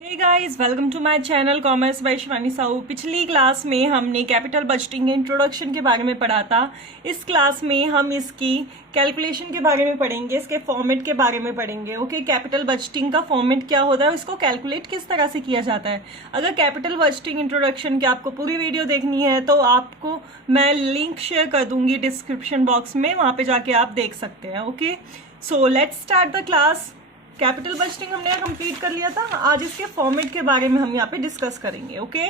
Hey guys, welcome to my channel commerce by Shivani Sahu. पिछली class में हमने कैपिटल बजटिंग इंट्रोडक्शन के बारे में पढ़ा था। इस क्लास में हम इसकी कैलकुलेशन के बारे में पढ़ेंगे, इसके फॉर्मेट के बारे में पढ़ेंगे। ओके, कैपिटल बजटिंग का फॉर्मेट क्या होता है, इसको कैलकुलेट किस तरह से किया जाता है। अगर कैपिटल बजटिंग इंट्रोडक्शन की आपको पूरी वीडियो देखनी है तो आपको मैं लिंक शेयर कर दूंगी डिस्क्रिप्शन बॉक्स में, वहां पे जाके आप देख सकते हैं। Okay, so let's start the class. Capital budgeting हमने कंप्लीट कर लिया था। आज इसके फॉर्मेट के बारे में हम यहाँ पे डिस्कस करेंगे। ओके,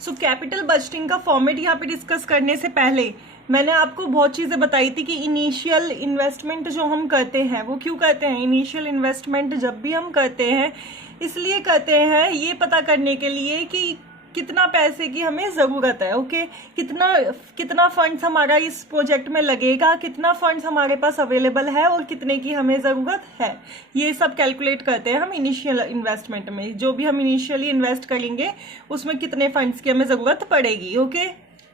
सो कैपिटल बजटिंग का फॉर्मेट यहाँ पे डिस्कस करने से पहले मैंने आपको बहुत चीजें बताई थी कि इनिशियल इन्वेस्टमेंट जो हम करते हैं वो क्यों करते हैं। इनिशियल इन्वेस्टमेंट जब भी हम करते हैं इसलिए करते हैं, ये पता करने के लिए कि कितना पैसे की हमें ज़रूरत है। ओके, कितना फंड्स हमारा इस प्रोजेक्ट में लगेगा, कितना फंड्स हमारे पास अवेलेबल है और कितने की हमें ज़रूरत है, ये सब कैलकुलेट करते हैं हम इनिशियल इन्वेस्टमेंट में। जो भी हम इनिशियली इन्वेस्ट करेंगे उसमें कितने फंड्स की हमें ज़रूरत पड़ेगी। ओके,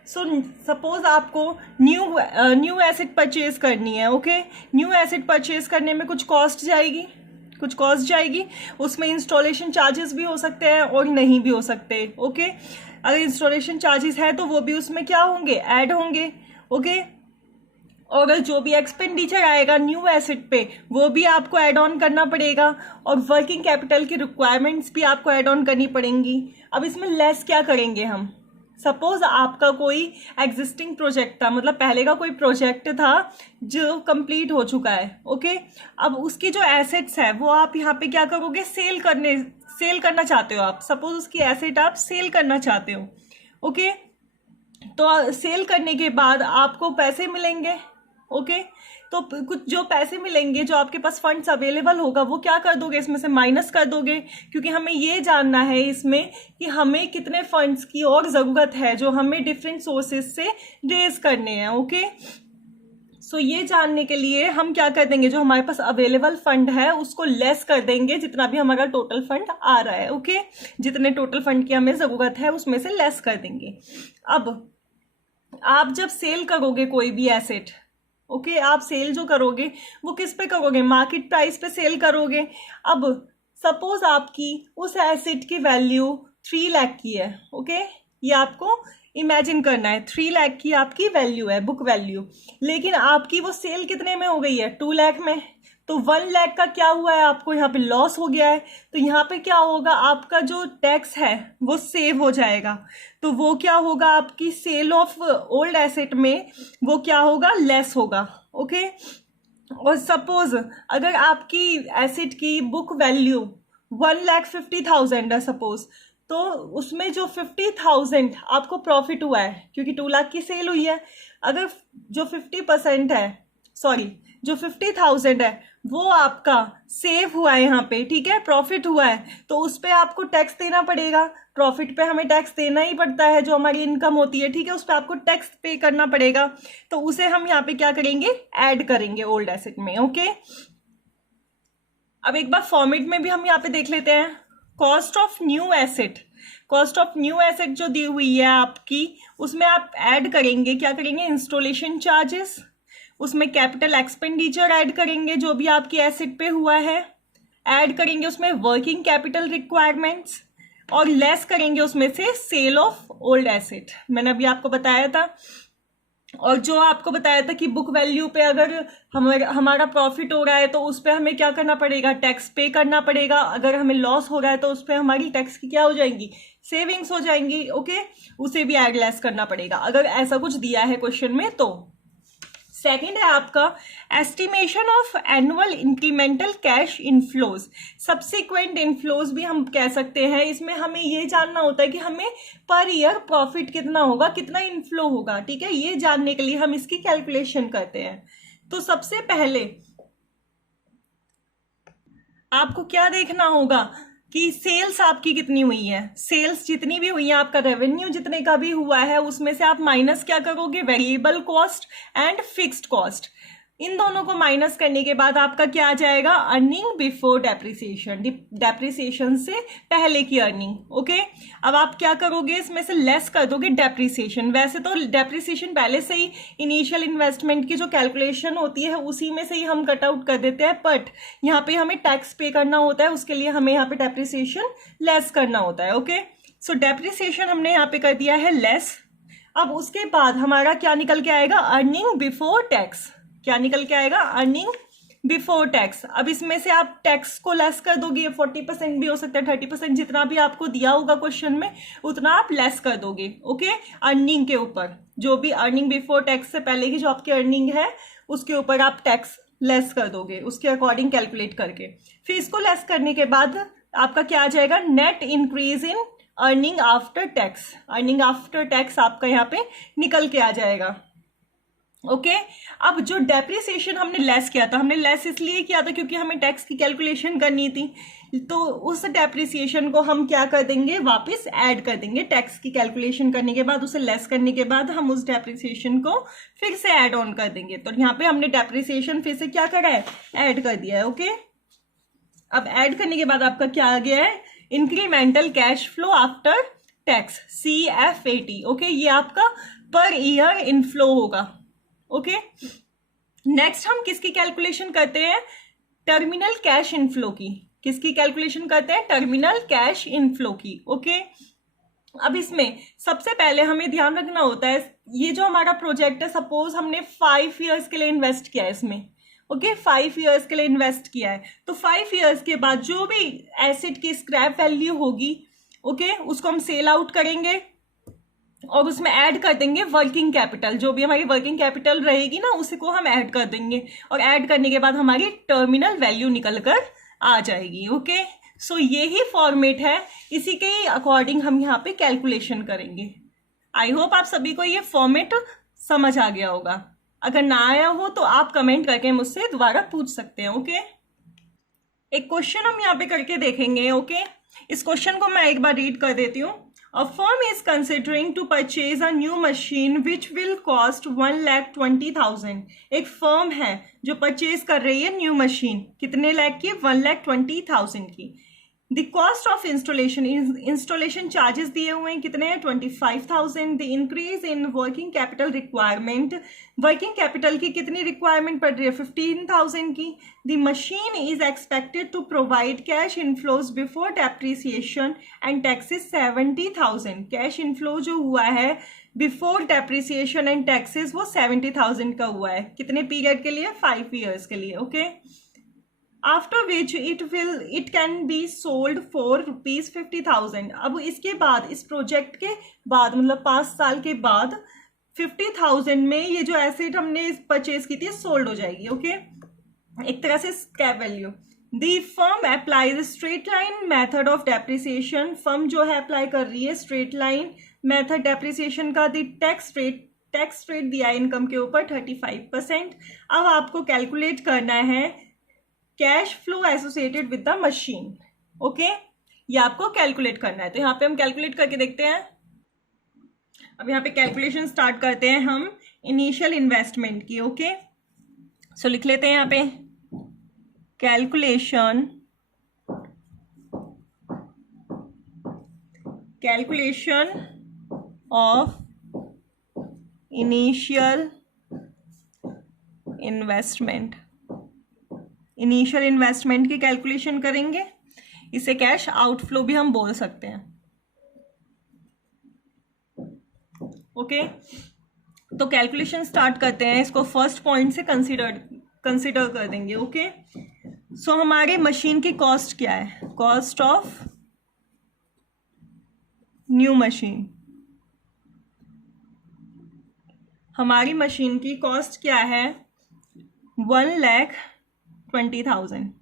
सो सपोज आपको न्यू एसेट परचेज करनी है। ओके, न्यू एसेट परचेज करने में कुछ कॉस्ट जाएगी, उसमें इंस्टॉलेशन चार्जेस भी हो सकते हैं और नहीं भी हो सकते। ओके, अगर इंस्टॉलेशन चार्जेस है तो वो भी उसमें क्या होंगे, ऐड होंगे। ओके, और जो भी एक्सपेंडिचर आएगा न्यू एसेट पे वो भी आपको ऐड ऑन करना पड़ेगा, और वर्किंग कैपिटल की रिक्वायरमेंट्स भी आपको ऐड ऑन करनी पड़ेंगी। अब इसमें लेस क्या करेंगे हम, सपोज आपका कोई एग्जिस्टिंग प्रोजेक्ट था, मतलब पहले का कोई प्रोजेक्ट था जो कंप्लीट हो चुका है। ओके, अब उसकी जो एसेट्स है वो आप यहाँ पे क्या करोगे, सेल करना चाहते हो आप। सपोज उसकी एसेट आप सेल करना चाहते हो। ओके, तो सेल करने के बाद आपको पैसे मिलेंगे। ओके, तो कुछ जो पैसे मिलेंगे, जो आपके पास फंड्स अवेलेबल होगा, वो क्या कर दोगे, इसमें से माइनस कर दोगे, क्योंकि हमें ये जानना है इसमें कि हमें कितने फंड्स की और ज़रूरत है जो हमें डिफरेंट सोर्सेज से रेज करने हैं। ओके, सो ये जानने के लिए हम क्या कर देंगे, जो हमारे पास अवेलेबल फंड है उसको लेस कर देंगे, जितना भी हमारा टोटल फंड आ रहा है। ओके, जितने टोटल फंड की हमें ज़रूरत है उसमें से लेस कर देंगे। अब आप जब सेल करोगे कोई भी एसेट, ओके, आप सेल जो करोगे वो किस पे करोगे, मार्केट प्राइस पे सेल करोगे। अब सपोज आपकी उस एसेट की वैल्यू 3 लाख की है। ओके, ये आपको इमेजिन करना है, 3 लाख की आपकी वैल्यू है, बुक वैल्यू, लेकिन आपकी वो सेल कितने में हो गई है, 2 लाख में। तो 1 लाख का क्या हुआ है, आपको यहाँ पे लॉस हो गया है। तो यहाँ पे क्या होगा, आपका जो टैक्स है वो सेव हो जाएगा। तो वो क्या होगा, आपकी सेल ऑफ ओल्ड एसेट में वो क्या होगा, लेस होगा। ओके, और सपोज अगर आपकी एसेट की बुक वैल्यू 1,50,000 है सपोज, तो उसमें जो 50,000 आपको प्रॉफिट हुआ है क्योंकि 2 लाख की सेल हुई है। अगर जो 50% है, सॉरी, जो 50,000 है वो आपका सेव हुआ है यहाँ पे, ठीक है, प्रॉफिट हुआ है, तो उस पर आपको टैक्स देना पड़ेगा। प्रॉफिट पे हमें टैक्स देना ही पड़ता है, जो हमारी इनकम होती है, ठीक है, उस पर आपको टैक्स पे करना पड़ेगा। तो उसे हम यहाँ पे क्या करेंगे, ऐड करेंगे ओल्ड एसेट में। ओके, अब एक बार फॉर्मेट में भी हम यहाँ पे देख लेते हैं। कॉस्ट ऑफ न्यू एसेट जो दी हुई है आपकी, उसमें आप ऐड करेंगे, क्या करेंगे, इंस्टॉलेशन चार्जेस, उसमें कैपिटल एक्सपेंडिचर ऐड करेंगे जो भी आपकी एसेट पे हुआ है, ऐड करेंगे उसमें वर्किंग कैपिटल रिक्वायरमेंट्स, और लेस करेंगे उसमें से सेल ऑफ ओल्ड एसेट, मैंने अभी आपको बताया था। और जो आपको बताया था कि बुक वैल्यू पे अगर हमारा प्रॉफिट हो रहा है तो उस पर हमें क्या करना पड़ेगा, टैक्स पे करना पड़ेगा। अगर हमें लॉस हो रहा है तो उस पर हमारी टैक्स की क्या हो जाएंगी, सेविंग्स हो जाएंगी। ओके, उसे भी ऐड लेस करना पड़ेगा अगर ऐसा कुछ दिया है क्वेश्चन में तो। सेकेंड है आपका estimation of annual incremental cash inflows, subsequent inflows भी हम कह सकते हैं। इसमें हमें ये जानना होता है कि हमें पर ईयर प्रॉफिट कितना होगा, कितना इनफ्लो होगा, ठीक है, ये जानने के लिए हम इसकी कैलकुलेशन करते हैं। तो सबसे पहले आपको क्या देखना होगा कि सेल्स आपकी कितनी हुई है। सेल्स जितनी भी हुई है, आपका रेवेन्यू जितने का भी हुआ है, उसमें से आप माइनस क्या करोगे, variable cost and fixed cost. इन दोनों को माइनस करने के बाद आपका क्या आ जाएगा, अर्निंग बिफोर डेप्रिसिएशन, डेप्रिसिएशन से पहले की अर्निंग। ओके, अब आप क्या करोगे, इसमें से लेस कर दोगे डेप्रिसिएशन। वैसे तो डेप्रिसिएशन पहले से ही इनिशियल इन्वेस्टमेंट की जो कैलकुलेशन होती है उसी में से ही हम कट आउट कर देते हैं, बट यहाँ पे हमें टैक्स पे करना होता है, उसके लिए हमें यहाँ पे डेप्रिसिएशन लेस करना होता है। ओके, सो डेप्रिसिएशन हमने यहाँ पे कर दिया है लेस। अब उसके बाद हमारा क्या निकल के आएगा, अर्निंग बिफोर टैक्स। क्या निकल के आएगा, अर्निंग बिफोर टैक्स। अब इसमें से आप टैक्स को लेस कर दोगे, 40% भी हो सकता है, 30%, जितना भी आपको दिया होगा क्वेश्चन में उतना आप लेस कर दोगे। ओके, अर्निंग के ऊपर, जो भी अर्निंग बिफोर टैक्स से पहले की जो आपकी अर्निंग है उसके ऊपर आप टैक्स लेस कर दोगे, उसके अकॉर्डिंग कैलकुलेट करके। फिर इसको लेस करने के बाद आपका क्या आ जाएगा, net increase in earning after tax. Earning after tax आपका यहाँ पे निकल के आ जाएगा। ओके, अब जो डेप्रिसिएशन हमने लेस किया था, हमने लेस इसलिए किया था क्योंकि हमें टैक्स की कैलकुलेशन करनी थी, तो उस डेप्रिसिएशन को हम क्या कर देंगे, वापस ऐड कर देंगे। टैक्स की कैलकुलेशन करने के बाद, उसे लेस करने के बाद हम उस डेप्रिसिएशन को फिर से ऐड ऑन कर देंगे। तो यहाँ पे हमने डेप्रिसिएशन फिर से क्या करा है, ऐड कर दिया है। ओके, अब ऐड करने के बाद आपका क्या आ गया है, incremental cash flow after tax, CFAT। Okay, ये आपका पर ईयर इनफ्लो होगा। ओके, नेक्स्ट हम किसकी कैलकुलेशन करते हैं, टर्मिनल कैश इनफ्लो की। किसकी कैलकुलेशन करते हैं, टर्मिनल कैश इनफ्लो की। ओके, अब इसमें सबसे पहले हमें ध्यान रखना होता है, ये जो हमारा प्रोजेक्ट है, सपोज हमने 5 ईयर्स के लिए इन्वेस्ट किया है इसमें। ओके, 5 ईयर्स के लिए इन्वेस्ट किया है, तो 5 ईयर्स के बाद जो भी एसेट की स्क्रैप वैल्यू होगी, ओके, उसको हम सेल आउट करेंगे और उसमें ऐड कर देंगे वर्किंग कैपिटल। जो भी हमारी वर्किंग कैपिटल रहेगी ना, उसी को हम ऐड कर देंगे, और ऐड करने के बाद हमारी टर्मिनल वैल्यू निकल कर आ जाएगी। ओके, सो ये ही फॉर्मेट है, इसी के अकॉर्डिंग हम यहाँ पे कैलकुलेशन करेंगे। आई होप आप सभी को ये फॉर्मेट समझ आ गया होगा। अगर ना आया हो तो आप कमेंट करके मुझसे दोबारा पूछ सकते हैं। ओके, एक क्वेश्चन हम यहाँ पे करके देखेंगे। ओके, इस क्वेश्चन को मैं एक बार रीड कर देती हूँ। A firm is considering to purchase a new machine which will cost 1,20,000। एक फर्म है जो परचेज कर रही है न्यू मशीन, कितने लाख की, 1,20,000 की। The cost of installation, installation charges दिए हुए हैं कितने हैं, 25,000। The increase in working capital requirement, working capital की कितनी रिक्वायरमेंट पड़ रही है, 15,000 की। The machine is expected to provide cash inflows before depreciation and taxes 70,000। Cash inflow जो हुआ है बिफोर डेप्रिसिएशन एंड टैक्सेस वो 70,000 का हुआ है। कितने पीरियड के लिए, 5 ईयर्स के लिए। Okay, after which it can be sold for ₹50,000। अब इसके बाद, इस प्रोजेक्ट के बाद, मतलब 5 साल के बाद 50,000 में ये जो एसेट हमने परचेज की थी सोल्ड हो जाएगी। ओके, एक तरह से scrap value. The firm applies straight line method of depreciation. Firm जो है अप्लाई कर रही है स्ट्रेट लाइन मेथड डेप्रिसिएशन का। द टैक्स रेट दिया है इनकम के ऊपर 35%। अब आपको कैलकुलेट करना है cash flow associated with the machine. Okay, ये आपको कैलकुलेट करना है, तो यहाँ पे हम कैलकुलेट करके देखते हैं। अब यहाँ पे कैलकुलेशन स्टार्ट करते हैं हम इनिशियल इन्वेस्टमेंट की। ओके, सो लिख लेते हैं यहाँ पे calculation of initial investment. Initial investment की कैलकुलेशन करेंगे, इसे कैश आउटफ्लो भी हम बोल सकते हैं। ओके, तो कैलकुलेशन स्टार्ट करते हैं, इसको फर्स्ट पॉइंट से कंसिडर कर देंगे। ओके, सो हमारे मशीन की कॉस्ट क्या है, कॉस्ट ऑफ न्यू मशीन। हमारी मशीन की कॉस्ट क्या है, 1,20,000।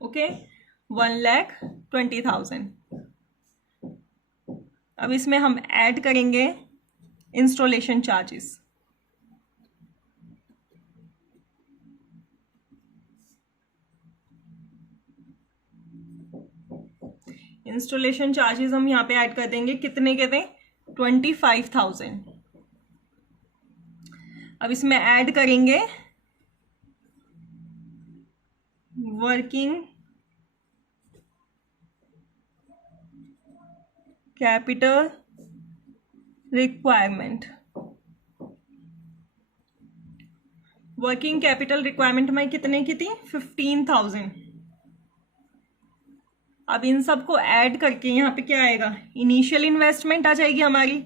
ओके, 1,20,000। अब इसमें हम ऐड करेंगे इंस्टॉलेशन चार्जेस। इंस्टॉलेशन चार्जेस हम यहाँ पे ऐड कर देंगे, कितने के थे, 25,000। अब इसमें ऐड करेंगे working capital requirement. Working capital requirement में कितने की थी? 15,000। अब इन सबको ऐड करके यहाँ पे क्या आएगा? इनिशियल इन्वेस्टमेंट आ जाएगी हमारी।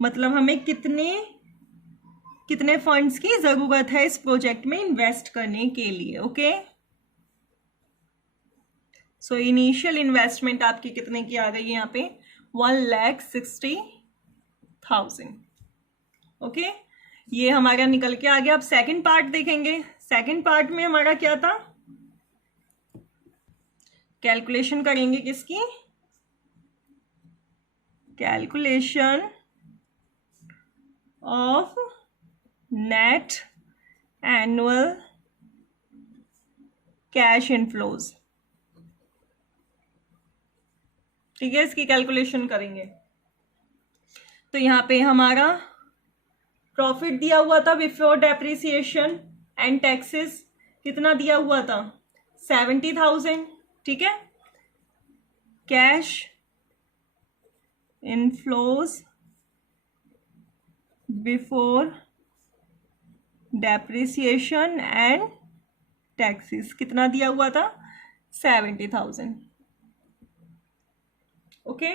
मतलब हमें कितने फंड्स की जरूरत है इस प्रोजेक्ट में इन्वेस्ट करने के लिए। ओके, सो इनिशियल इन्वेस्टमेंट आपकी कितने की आ गई है यहाँ पे? 1,60,000। ओके, ये हमारा निकल के आ गया। अब सेकंड पार्ट देखेंगे। सेकंड पार्ट में हमारा क्या था? कैलकुलेशन करेंगे किसकी? Calculation of net annual cash inflows. ठीक है, इसकी कैलकुलेशन करेंगे। तो यहाँ पे हमारा प्रॉफिट दिया हुआ था बिफोर डेप्रिसिएशन एंड टैक्सेस, कितना दिया हुआ था? 70,000। ठीक है, cash inflows before depreciation and taxes कितना दिया हुआ था? 70,000। ओके,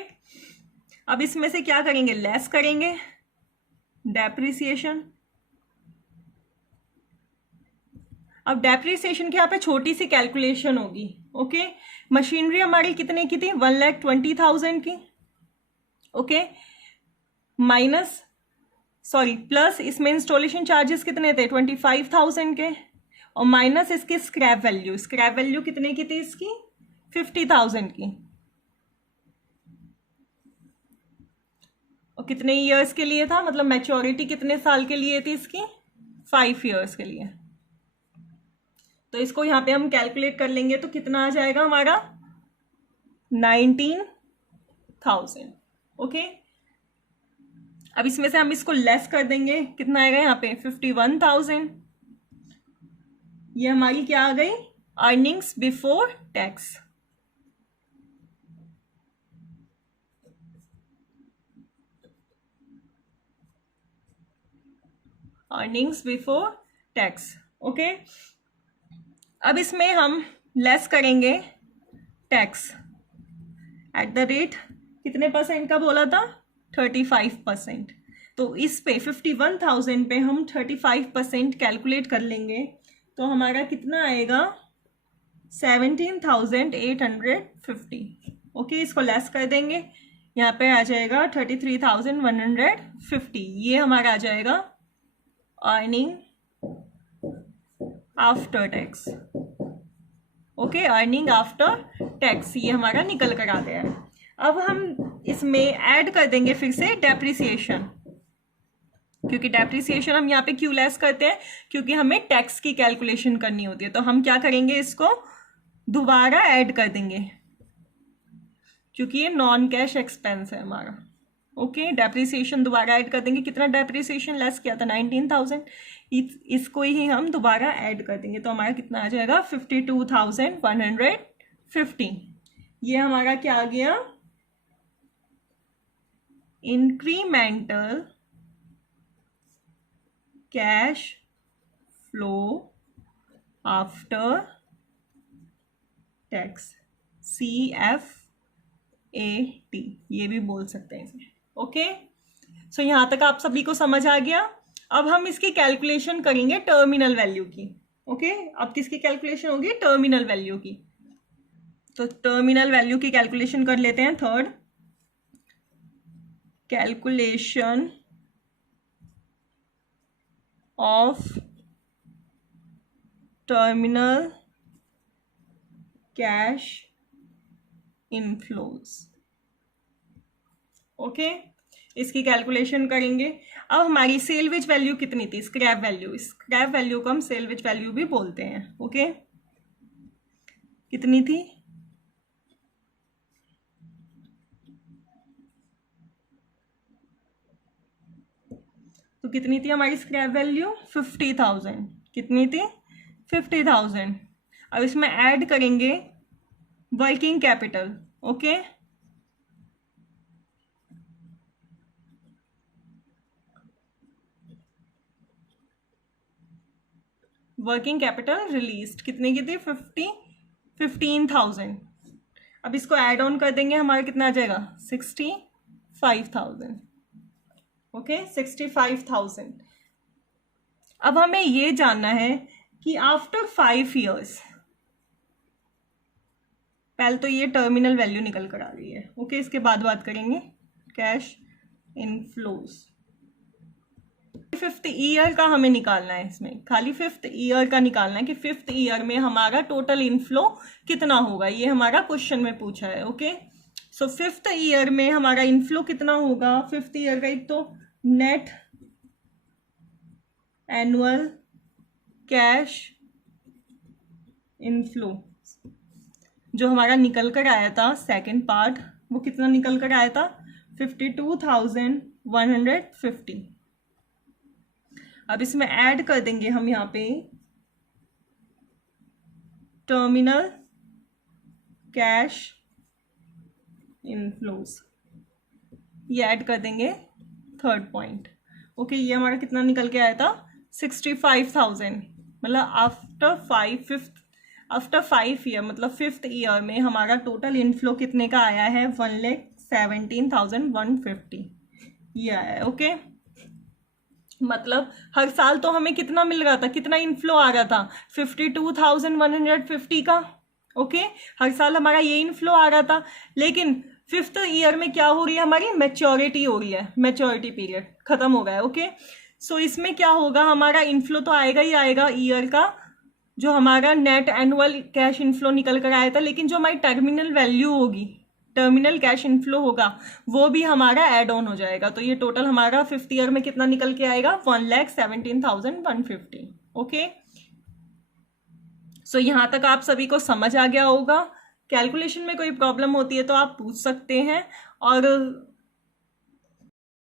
अब इसमें से क्या करेंगे? लेस करेंगे डेप्रिसिएशन। अब डेप्रिसिएशन की यहाँ पे छोटी सी कैलकुलेशन होगी। ओके, मशीनरी हमारी कितने की थी? 1,20,000 की। ओके, प्लस इसमें इंस्टॉलेशन चार्जेस कितने थे? 25,000 के, और माइनस इसकी स्क्रैप वैल्यू। स्क्रैप वैल्यू कितने की थी इसकी? 50,000 की। और कितने ईयर्स के लिए था? मतलब मैच्योरिटी कितने साल के लिए थी इसकी? 5 ईयर्स के लिए। तो इसको यहाँ पे हम कैलकुलेट कर लेंगे तो कितना आ जाएगा हमारा? 19,000। ओके, अब इसमें से हम इसको लेस कर देंगे, कितना आएगा यहाँ पे? 51,000। ये हमारी क्या आ गई? Earnings before tax. Earnings before tax. Okay, अब इसमें हम लेस करेंगे टैक्स एट द रेट कितने परसेंट का बोला था? 35%। तो इस पे 51,000 पे हम 35% कैलकुलेट कर लेंगे तो हमारा कितना आएगा? 17,850। ओके, इसको लेस कर देंगे, यहाँ पे आ जाएगा 33,150। ये हमारा आ जाएगा earning after tax. Okay, earning after tax ये हमारा निकल कर आ गया है। अब हम इसमें ऐड कर देंगे फिर से डेप्रिसिएशन, क्योंकि डेप्रिसिएशन हम यहाँ पे क्यों लेस करते हैं? क्योंकि हमें टैक्स की कैलकुलेशन करनी होती है। तो हम क्या करेंगे? इसको दोबारा ऐड कर देंगे, क्योंकि ये नॉन कैश एक्सपेंस है हमारा। ओके, डेप्रिसिएशन दोबारा ऐड कर देंगे। कितना डेप्रिसिएशन लेस किया था? 19,000। इसको ही हम दोबारा ऐड कर देंगे तो हमारा कितना आ जाएगा? 52,150। ये हमारा क्या आ गया? Incremental cash flow after tax, CFAT ये भी बोल सकते हैं इसे। ओके, सो यहां तक आप सभी को समझ आ गया। अब हम इसकी कैलकुलेशन करेंगे टर्मिनल वैल्यू की। ओके, अब किसकी कैलकुलेशन होगी? टर्मिनल वैल्यू की। तो टर्मिनल वैल्यू की कैलकुलेशन कर लेते हैं। Third, calculation of terminal cash inflows. Okay, इसकी कैलकुलेशन करेंगे। अब हमारी सेल्वेज वैल्यू कितनी थी? Scrap value. स्क्रैप वैल्यू को हम सेल्वेज वैल्यू भी बोलते हैं। ओके, कितनी थी? तो कितनी थी हमारी स्क्रैप वैल्यू? 50,000। कितनी थी? 50,000। अब इसमें ऐड करेंगे working capital. Okay, working capital released कितने की थी? 15,000। अब इसको ऐड ऑन कर देंगे, हमारा कितना आ जाएगा? 65,000। ओके, 65,000। अब हमें ये जानना है कि आफ्टर 5 ईयर्स, पहले तो ये टर्मिनल वैल्यू निकल कर आ रही है। ओके, इसके बाद बात करेंगे कैश इनफ्लोज। 5th ईयर का हमें निकालना है, इसमें खाली 5th ईयर का निकालना है कि 5th ईयर में हमारा टोटल इनफ्लो कितना होगा, ये हमारा क्वेश्चन में पूछा है। ओके, सो 5th ईयर में हमारा इनफ्लो कितना होगा? 5th ईयर का एक तो नेट एनुअल कैश इनफ्लो जो हमारा निकल कर आया था, सेकेंड पार्ट, वो कितना निकल कर आया था? 52,150। अब इसमें ऐड कर देंगे हम यहाँ पे टर्मिनल कैश इनफ्लोज, ये ऐड कर देंगे थर्ड पॉइंट। ओके, ये हमारा कितना निकल के आया था? 65,000। मतलब आफ्टर 5 ईयर, मतलब 5th ईयर में हमारा टोटल इनफ्लो कितने का आया है? 1,17,150 ये आया है। ओके, मतलब हर साल तो हमें कितना मिल रहा था, कितना इनफ्लो आ रहा था? 52,150 का। ओके, हर साल हमारा ये इनफ्लो आ रहा था, लेकिन 5th ईयर में क्या हो रही है? हमारी मैच्योरिटी हो रही है, मैच्योरिटी पीरियड खत्म हो गया है। ओके, सो इसमें क्या होगा? हमारा इनफ्लो तो आएगा ही आएगा ईयर का, जो हमारा नेट एनुअल कैश इनफ्लो निकल कर आया था, लेकिन जो हमारी टर्मिनल वैल्यू होगी, टर्मिनल कैश इनफ्लो होगा, वो भी हमारा ऐड ऑन हो जाएगा। तो ये टोटल हमारा 5th ईयर में कितना निकल के आएगा? 1,17,150। ओके, सो यहां तक आप सभी को समझ आ गया होगा। कैलकुलेशन में कोई प्रॉब्लम होती है तो आप पूछ सकते हैं, और